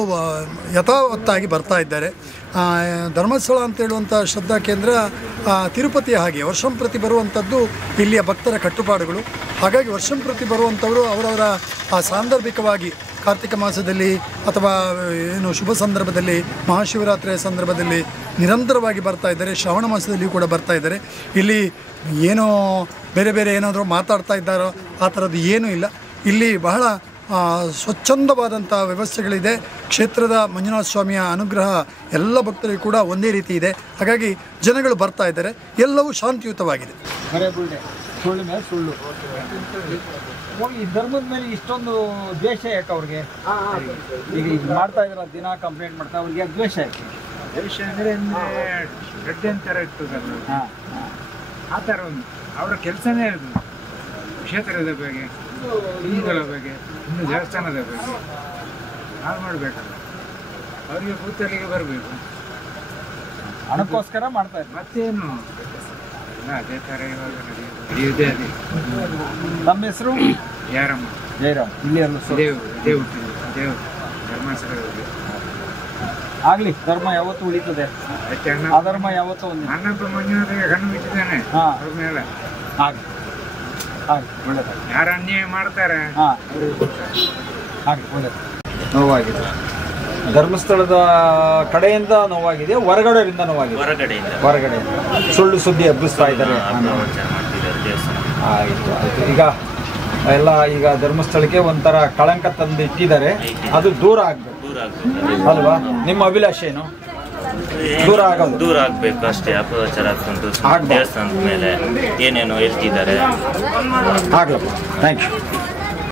ಯಥಾವತ್ತಾಗಿ ಬರ್ತಾ ಇದ್ದಾರೆ. ಧರ್ಮಸ್ಥಳ ಅಂತ ಹೇಳುವಂಥ ಶ್ರದ್ಧಾ ಕೇಂದ್ರ ತಿರುಪತಿಯ ಹಾಗೆ ವರ್ಷಂಪ್ರತಿ ಬರುವಂಥದ್ದು ಇಲ್ಲಿಯ ಭಕ್ತರ ಕಟ್ಟುಪಾಡುಗಳು. ಹಾಗಾಗಿ ವರ್ಷಂಪ್ರತಿ ಬರುವಂಥವರು ಅವರವರ ಸಾಂದರ್ಭಿಕವಾಗಿ ಕಾರ್ತಿಕ ಮಾಸದಲ್ಲಿ ಅಥವಾ ಏನು ಶುಭ ಸಂದರ್ಭದಲ್ಲಿ, ಮಹಾಶಿವರಾತ್ರಿಯ ಸಂದರ್ಭದಲ್ಲಿ ನಿರಂತರವಾಗಿ ಬರ್ತಾ ಇದ್ದಾರೆ. ಶ್ರಾವಣ ಮಾಸದಲ್ಲಿಯೂ ಕೂಡ ಬರ್ತಾ ಇದ್ದಾರೆ. ಇಲ್ಲಿ ಏನೋ ಬೇರೆ ಬೇರೆ ಏನಾದರೂ ಮಾತಾಡ್ತಾ ಇದ್ದಾರೋ ಆ ಥರದ್ದು ಏನೂ ಇಲ್ಲ. ಇಲ್ಲಿ ಬಹಳ ಸ್ವಚ್ಛಂದವಾದಂಥ ವ್ಯವಸ್ಥೆಗಳಿದೆ. ಕ್ಷೇತ್ರದ ಮಂಜುನಾಥ ಸ್ವಾಮಿಯ ಅನುಗ್ರಹ ಎಲ್ಲ ಭಕ್ತರಿಗೂ ಕೂಡ ಒಂದೇ ರೀತಿ ಇದೆ. ಹಾಗಾಗಿ ಜನಗಳು ಬರ್ತಾ ಇದ್ದಾರೆ, ಎಲ್ಲವೂ ಶಾಂತಿಯುತವಾಗಿದೆ. ಸುಳ್ಳು ಮೇಲೆ ಸುಳ್ಳು. ಈ ಧರ್ಮದ ಮೇಲೆ ಇಷ್ಟೊಂದು ದ್ವೇಷ ಯಾಕೆ ಅವ್ರಿಗೆ? ಈಗ ಮಾಡ್ತಾ ಇದ್ರ ದಿನ ಕಂಪ್ಲೇಂಟ್ ಮಾಡ್ತಾ ಅವ್ರಿಗೆ ದ್ವೇಷ ಯಾಕೆ? ದ್ವೇಷ ಅಂದರೆ ಗಡ್ಡೆ ಥರ ಇರ್ತದಲ್ಲ, ಆ ಥರ ಒಂದು ಅವರ ಕೆಲಸನೇ ಅದು. ಕ್ಷೇತ್ರದ ಬಗ್ಗೆ, ಹಿಂದೂಗಳ ಬಗ್ಗೆ, ಹಿಂದೂ ದೇವಸ್ಥಾನದ ಬಗ್ಗೆ ನಾವು ಮಾಡಬೇಕಲ್ಲ. ಅವರಿಗೆ ಕೂತಲ್ಲಿಗೆ ಬರಬೇಕು, ಹಣಕ್ಕೋಸ್ಕರ ಮಾಡ್ತಾ ಇದ್ದಾರೆ. ಮತ್ತೇನು ಅದೇ ಥರ ಇವಾಗ ನಡೆಯುವುದೇ ಅದೇ. ನಮ್ಮ ಹೆಸರು ಯಾರಮ್ಮ? ಜಯರಾಮ್. ಇಲ್ಲಿ ದೇವ್ ಧರ್ಮಸ್ಥಳದಲ್ಲಿ ಆಗ್ಲಿ. ಧರ್ಮ ಯಾವತ್ತೂ ಉಳಿತದೆ, ಅಧರ್ಮ ಯಾವತ್ತೂ ಒಂದು. ನನ್ನಪ್ಪ ಮಂಜುನಾಥಿಗೆ ಕಣ್ಣು ಬಿಟ್ಟಿದ್ದಾನೆ ಅವ್ರ ಮೇಲೆ. ಹಾಗೆ ಒಳ್ಳೆಯದು. ಯಾರು ಅನ್ಯಾಯ ಮಾಡ್ತಾರೆ ಹಾಗೆ ಒಳ್ಳೆಯದು. ನೋವಾಗಿದೆ. ಧರ್ಮಸ್ಥಳದ ಕಡೆಯಿಂದ ನೋವಾಗಿದೆ, ಹೊರಗಡೆಯಿಂದ ನೋವಾಗಿದೆ. ಹೊರಗಡೆಯಿಂದ ಸುಳ್ಳು ಸುದ್ದಿ ಹಬ್ಬಿಸ್ತಾ ಇದ್ದಾರೆ. ಆಯಿತು. ಈಗ ಈಗ ಧರ್ಮಸ್ಥಳಕ್ಕೆ ಒಂಥರ ಕಳಂಕ ತಂದು ಇಟ್ಟಿದ್ದಾರೆ. ಅದು ದೂರ ಆಗ್ಬೇಕು ಅಲ್ವಾ? ನಿಮ್ಮ ಅಭಿಲಾಷೆ ಏನು? ದೂರ ಆಗ್ಬೇಕು ಅಷ್ಟೇ. ಅಪಚಾರ ಆಗ್ತಂತು ದೇವಸ್ಥಾನದ ಮೇಲೆ ಏನೇನೋ ಹೇಳ್ತಿದ್ದಾರೆ. ಆಗ್ಲಪ್ಪ. Thank you.